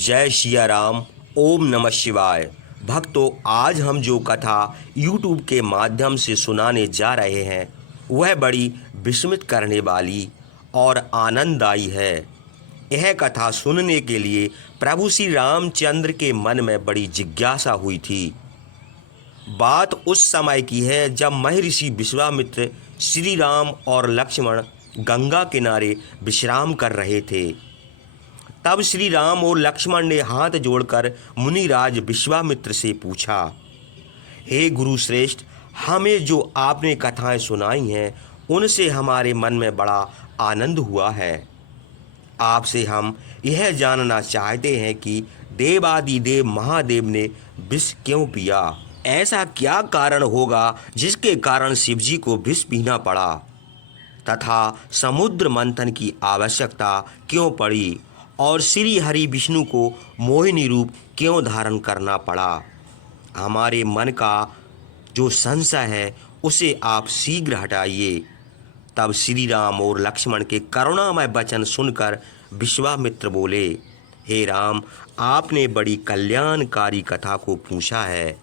जय सिया राम। ओम नमः शिवाय। भक्तों, आज हम जो कथा YouTube के माध्यम से सुनाने जा रहे हैं वह बड़ी विस्मित करने वाली और आनंददायी है। यह कथा सुनने के लिए प्रभु श्री रामचंद्र के मन में बड़ी जिज्ञासा हुई थी। बात उस समय की है जब महर्षि विश्वामित्र श्री राम और लक्ष्मण गंगा किनारे विश्राम कर रहे थे। तब श्री राम और लक्ष्मण ने हाथ जोड़कर मुनिराज विश्वामित्र से पूछा, हे गुरु श्रेष्ठ, हमें जो आपने कथाएं सुनाई हैं उनसे हमारे मन में बड़ा आनंद हुआ है। आपसे हम यह जानना चाहते हैं कि देवादिदेव महादेव ने विष क्यों पिया। ऐसा क्या कारण होगा जिसके कारण शिवजी को विष पीना पड़ा, तथा समुद्र मंथन की आवश्यकता क्यों पड़ी और श्री हरि विष्णु को मोहिनी रूप क्यों धारण करना पड़ा। हमारे मन का जो संशय है उसे आप शीघ्र हटाइए। तब श्री राम और लक्ष्मण के करुणामय वचन सुनकर विश्वामित्र बोले, हे राम, आपने बड़ी कल्याणकारी कथा को पूछा है।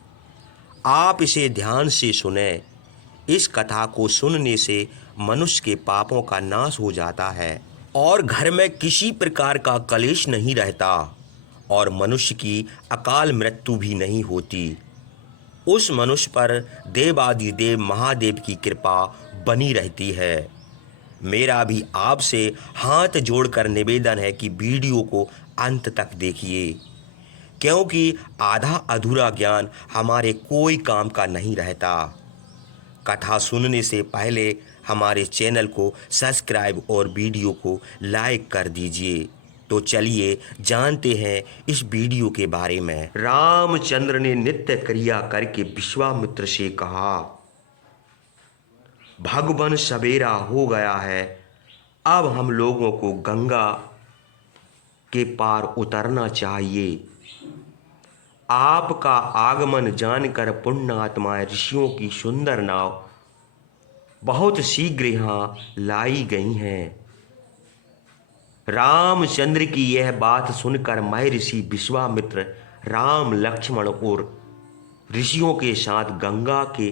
आप इसे ध्यान से सुने। इस कथा को सुनने से मनुष्य के पापों का नाश हो जाता है और घर में किसी प्रकार का कलेश नहीं रहता और मनुष्य की अकाल मृत्यु भी नहीं होती। उस मनुष्य पर देवादिदेव महादेव की कृपा बनी रहती है। मेरा भी आपसे हाथ जोड़कर निवेदन है कि वीडियो को अंत तक देखिए, क्योंकि आधा अधूरा ज्ञान हमारे कोई काम का नहीं रहता। कथा सुनने से पहले हमारे चैनल को सब्सक्राइब और वीडियो को लाइक कर दीजिए। तो चलिए जानते हैं इस वीडियो के बारे में। रामचंद्र ने नित्य क्रिया करके विश्वामित्र से कहा, भगवान सवेरा हो गया है, अब हम लोगों को गंगा के पार उतरना चाहिए। आपका आगमन जानकर पुण्यात्माएं ऋषियों की सुंदर नाव बहुत शीघ्र यहाँ लाई गई हैं। रामचंद्र की यह बात सुनकर महर्षि विश्वामित्र राम, लक्ष्मण और ऋषियों के साथ गंगा के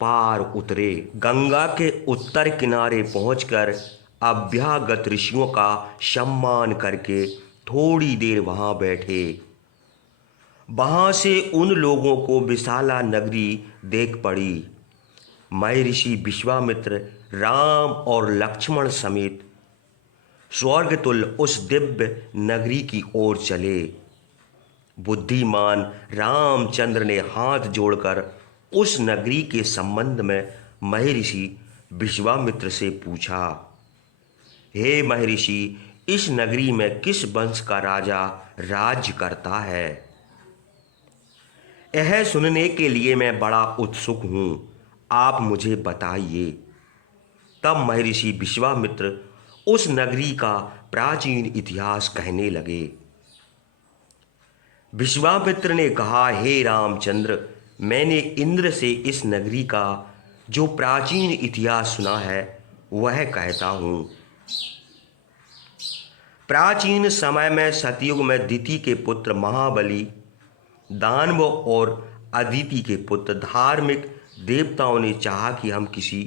पार उतरे। गंगा के उत्तर किनारे पहुंचकर अभ्यागत ऋषियों का सम्मान करके थोड़ी देर वहां बैठे। वहां से उन लोगों को विशाला नगरी देख पड़ी। महर्षि विश्वामित्र राम और लक्ष्मण समेत स्वर्गतुल्य उस दिव्य नगरी की ओर चले। बुद्धिमान रामचंद्र ने हाथ जोड़कर उस नगरी के संबंध में महर्षि विश्वामित्र से पूछा, हे महर्षि, इस नगरी में किस वंश का राजा राज्य करता है? यह सुनने के लिए मैं बड़ा उत्सुक हूँ, आप मुझे बताइए। तब महर्षि विश्वामित्र उस नगरी का प्राचीन इतिहास कहने लगे। विश्वामित्र ने कहा, हे रामचंद्र, मैंने इंद्र से इस नगरी का जो प्राचीन इतिहास सुना है वह कहता हूँ। प्राचीन समय में सतयुग में दिति के पुत्र महाबली, दानव और अदिति के पुत्र धार्मिक देवताओं ने चाहा कि हम किसी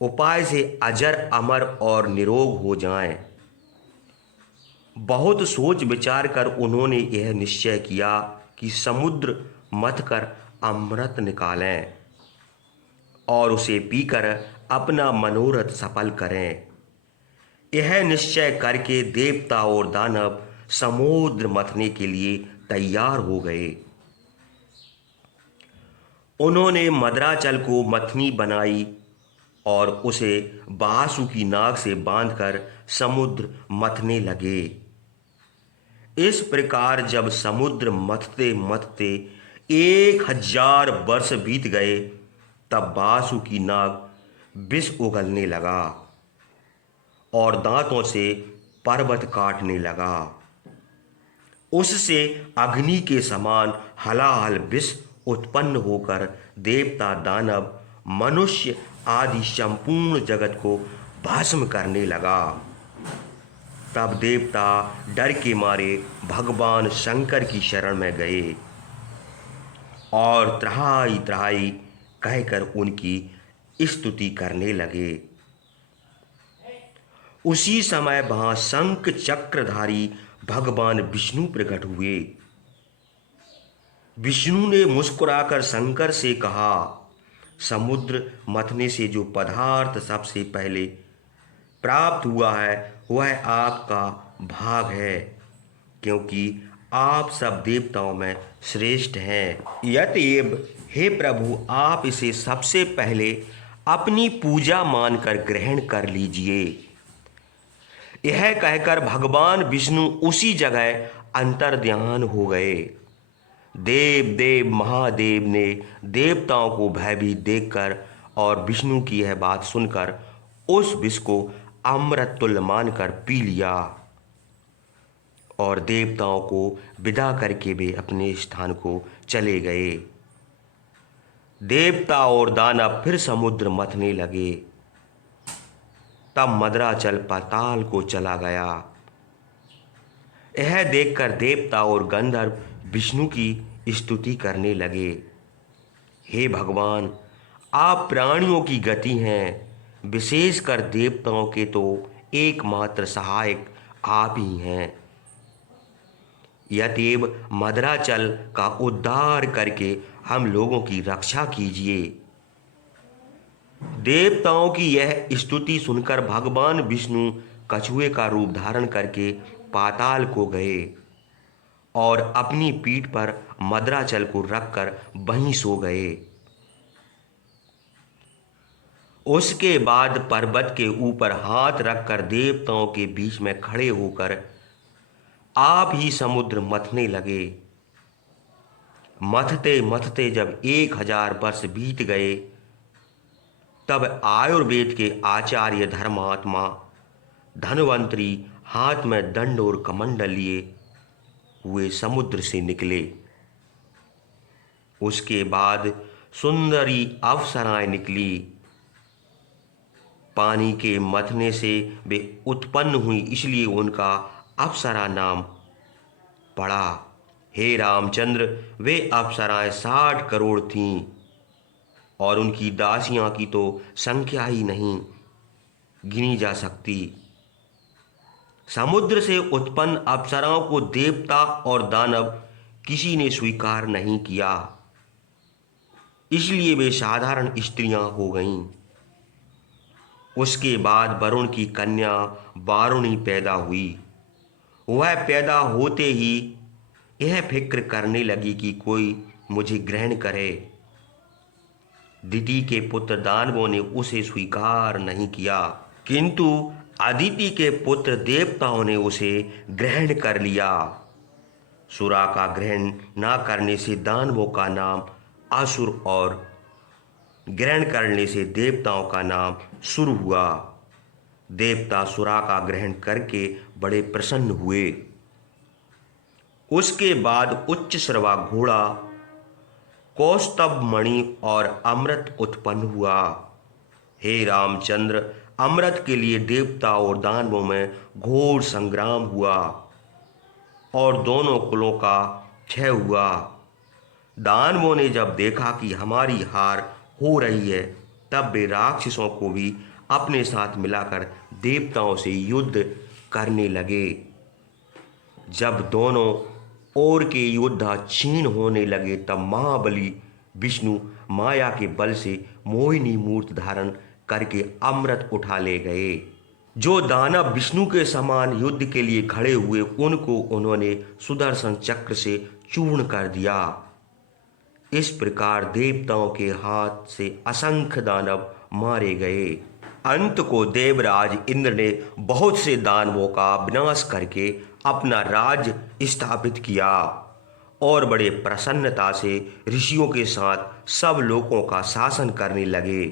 उपाय से अजर, अमर और निरोग हो जाएं। बहुत सोच विचार कर उन्होंने यह निश्चय किया कि समुद्र मथ कर अमृत निकालें और उसे पीकर अपना मनोरथ सफल करें। यह निश्चय करके देवता और दानव समुद्र मथने के लिए तैयार हो गए। उन्होंने मदराचल को मथनी बनाई और उसे बासुकी नाग से बांधकर समुद्र मथने लगे। इस प्रकार जब समुद्र मथते मथते 1000 वर्ष बीत गए, तब बासुकी नाग विष उगलने लगा और दांतों से पर्वत काटने लगा। उससे अग्नि के समान हलाहल विष उत्पन्न होकर देवता, दानव, मनुष्य आदि संपूर्ण जगत को भस्म करने लगा। तब देवता डर के मारे भगवान शंकर की शरण में गए और त्राहि त्राहि कहकर उनकी स्तुति करने लगे। उसी समय वहां शंख चक्रधारी भगवान विष्णु प्रकट हुए। विष्णु ने मुस्कुराकर शंकर से कहा, समुद्र मथने से जो पदार्थ सबसे पहले प्राप्त हुआ है वह आपका भाग है, क्योंकि आप सब देवताओं में श्रेष्ठ हैं। यतएव हे प्रभु, आप इसे सबसे पहले अपनी पूजा मानकर ग्रहण कर लीजिए। यह कहकर भगवान विष्णु उसी जगह अंतर्ध्यान हो गए। देव देव महादेव ने देवताओं को भयभीत देखकर और विष्णु की यह बात सुनकर उस विष को अमृत तुल्य मानकर पी लिया और देवताओं को विदा करके वे अपने स्थान को चले गए। देवता और दानव फिर समुद्र मथने लगे। तब मदराचल पाताल को चला गया। यह देखकर देवता और गंधर्व विष्णु की स्तुति करने लगे। हे भगवान, आप प्राणियों की गति हैं, विशेषकर देवताओं के तो एकमात्र सहायक आप ही हैं। यतएव मदराचल का उद्धार करके हम लोगों की रक्षा कीजिए। देवताओं की यह स्तुति सुनकर भगवान विष्णु कछुए का रूप धारण करके पाताल को गए और अपनी पीठ पर मदराचल को रखकर वहीं सो गए। उसके बाद पर्वत के ऊपर हाथ रखकर देवताओं के बीच में खड़े होकर आप ही समुद्र मथने लगे। मथते मथते जब 1000 वर्ष बीत गए, तब आयुर्वेद के आचार्य धर्मात्मा धन्वंतरी हाथ में दंड और कमंडल लिए हुए समुद्र से निकले। उसके बाद सुंदरी अप्सराएं निकली। पानी के मथने से वे उत्पन्न हुई, इसलिए उनका अप्सरा नाम पड़ा। हे रामचंद्र, वे अप्सराएं 60 करोड़ थीं और उनकी दासियां की तो संख्या ही नहीं गिनी जा सकती। समुद्र से उत्पन्न अप्सराओं को देवता और दानव किसी ने स्वीकार नहीं किया, इसलिए वे साधारण स्त्रियां हो गईं। उसके बाद वरुण की कन्या वारुणी पैदा हुई। वह पैदा होते ही यह फिक्र करने लगी कि कोई मुझे ग्रहण करे। दिति के पुत्र दानवों ने उसे स्वीकार नहीं किया, किंतु अदिति के पुत्र देवताओं ने उसे ग्रहण कर लिया। सुरा का ग्रहण ना करने से दानवों का नाम असुर और ग्रहण करने से देवताओं का नाम सुर हुआ। देवता सुरा का ग्रहण करके बड़े प्रसन्न हुए। उसके बाद उच्च श्रवा घोड़ा, कौस्तभ मणि और अमृत उत्पन्न हुआ। हे रामचंद्र, अमृत के लिए देवता और दानवों में घोर संग्राम हुआ और दोनों कुलों का क्षय हुआ। दानवों ने जब देखा कि हमारी हार हो रही है, तब वे राक्षसों को भी अपने साथ मिलाकर देवताओं से युद्ध करने लगे। जब दोनों ओर के योद्धा क्षीण होने लगे, तब महाबली विष्णु माया के बल से मोहिनी मूर्त धारण करके अमृत उठा ले गए। जो दानव विष्णु के समान युद्ध के लिए खड़े हुए, उनको उन्होंने सुदर्शन चक्र से चूर्ण कर दिया। इस प्रकार देवताओं के हाथ से असंख्य दानव मारे गए। अंत को देवराज इंद्र ने बहुत से दानवों का विनाश करके अपना राज्य स्थापित किया और बड़े प्रसन्नता से ऋषियों के साथ सब लोगों का शासन करने लगे।